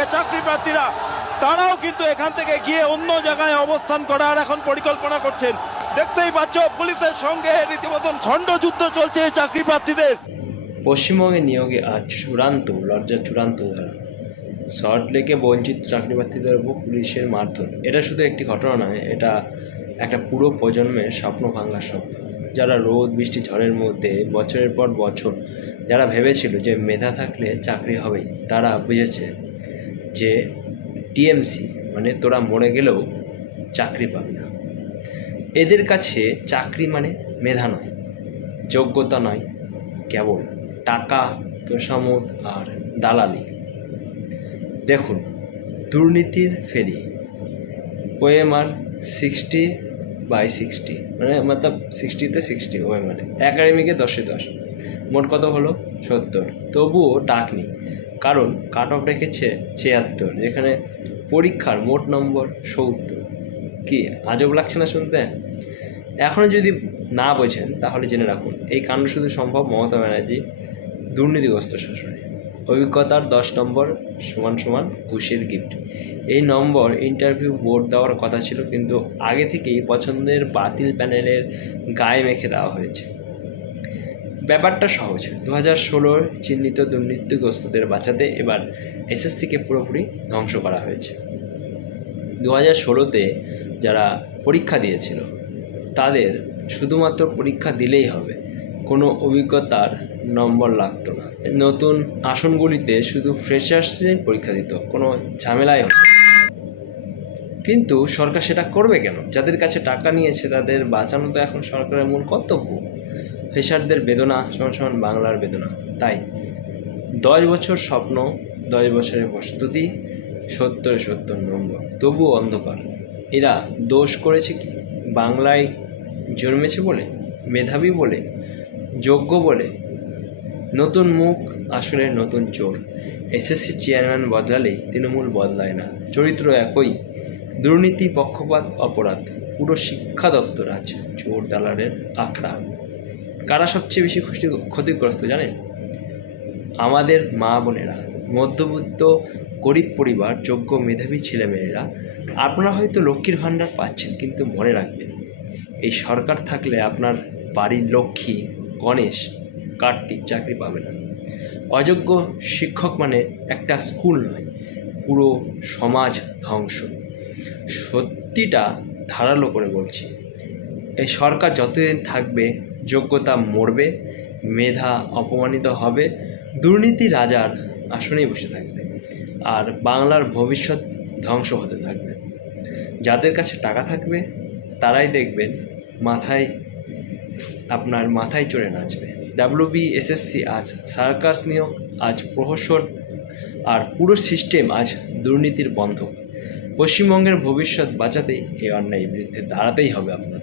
অন্যদিকে চাকরি প্রার্থীরা তারাও কিন্তু এখান থেকে গিয়ে অন্য জায়গায় অবস্থান করার এখন পরিকল্পনা করছেন। দেখতেই পাচ্ছ পুলিশের সঙ্গে রীতিমতন খণ্ডযুদ্ধ চলছে চাকরি প্রার্থীদের। পশ্চিমবঙ্গে নিয়োগে আজ লজ্জার চূড়ান্ত উদাহরণ। সল্টলেকে বঞ্চিত চাকরি প্রার্থীদের উপর পুলিশের মারধর। এটা শুধু একটি ঘটনা নয়, এটা একটা পুরো প্রজন্মের স্বপ্ন ভাঙার স্বপ্ন। যারা রোদ বৃষ্টি ঝড়ের মধ্যে বছরের পর বছর যারা ভেবেছিল যে মেধা থাকলে চাকরি হবেই, তারা বুঝেছে যে টিএমসি মানে তোরা মরে গেলেও চাকরি পাবি না। এদের কাছে চাকরি মানে মেধা নয়, যোগ্যতা নয়, কেবল টাকা, তোষামোদ আর দালালি। দেখুন, দুর্নীতির ফেরি, ওএমআর 60/60, মানে মতলব 60-60 ওএমআরে, একাডেমিকে 10-10, মোট কত হলো 70। তবুও ডাক নেই, কারণ কাট অফ রেখেছে 76, যেখানে পরীক্ষার মোট নম্বর 70। কি আজব লাগছে না শুনতে? এখনও যদি না বোঝেন তাহলে জেনে রাখুন, এই কাণ্ড শুধু সম্ভব মমতা ব্যানার্জি দুর্নীতিগ্রস্ত শাসনে। অভিজ্ঞতার 10 নম্বর = ঘুষের গিফট। এই নম্বর ইন্টারভিউ বোর্ড দেওয়ার কথা ছিল, কিন্তু আগে থেকেই পছন্দের বাতিল প্যানেলের গায়ে মেখে দেওয়া হয়েছে। ব্যাপারটা সহজ। 2016 চিহ্নিত দুর্নীতিগ্রস্তদের বাঁচাতে এবার এসএসসিকে পুরোপুরি ধ্বংস করা হয়েছে। 2016-তে যারা পরীক্ষা দিয়েছিল তাদের শুধুমাত্র পরীক্ষা দিলেই হবে, কোনো অভিজ্ঞতার নম্বর লাগতো না। নতুন আসনগুলিতে শুধু ফ্রেশার্সের পরীক্ষা দিত, কোনো ঝামেলাই হতো। কিন্তু সরকার সেটা করবে কেন? যাদের কাছে টাকা নিয়েছে তাদের বাঁচানো তো এখন সরকারের মূল কর্তব্য। ফ্রেশারদের বেদনা = বাংলার বেদনা। তাই 10 বছর স্বপ্ন, 10 বছরের প্রস্তুতি, 70 নম্বর, তবুও অন্ধকার। এরা দোষ করেছে কি? বাংলায় জন্মেছে বলে, মেধাবী বলে, যোগ্য বলে? নতুন মুখ আসলে নতুন চোর। এসএসসি চেয়ারম্যান বদলালেই তৃণমূল বদলায় না, চরিত্র একই। দুর্নীতি, পক্ষপাত, অপরাধ, পুরো শিক্ষা দপ্তর আজ চোর দালালের আখড়া। কারা সবচেয়ে বেশি ক্ষতিগ্রস্ত জানেন? আমাদের মা বোনেরা, মধ্যবিত্ত গরিব পরিবার, যোগ্য মেধাবী ছেলেমেয়েরা। আপনারা হয়তো লক্ষ্মীর ভাণ্ডার পাচ্ছেন, কিন্তু মনে রাখবেন, এই সরকার থাকলে আপনার বাড়ির লক্ষ্মী, গণেশ, কার্তিক চাকরি পাবে না। অযোগ্য শিক্ষক মানে একটা স্কুল নয়, পুরো সমাজ ধ্বংস। সত্যিটা ধারালো করে বলছি, এই সরকার যতদিন থাকবে যোগ্যতা মরবে, মেধা অপমানিত হবে, দুর্নীতি রাজার আসনেই বসে থাকবে, আর বাংলার ভবিষ্যৎ ধ্বংস হতে থাকবে। যাদের কাছে টাকা থাকবে তারাই দেখবেন মাথায় চড়ে নাচবে। WBSSC আজ সার্কাস নিয়োগ, আজ প্রহসন, আর পুরো সিস্টেম আজ দুর্নীতির বন্ধক। পশ্চিমবঙ্গের ভবিষ্যৎ বাঁচাতে এই অন্যায়ের বিরুদ্ধে দাঁড়াতেই হবে আপনার।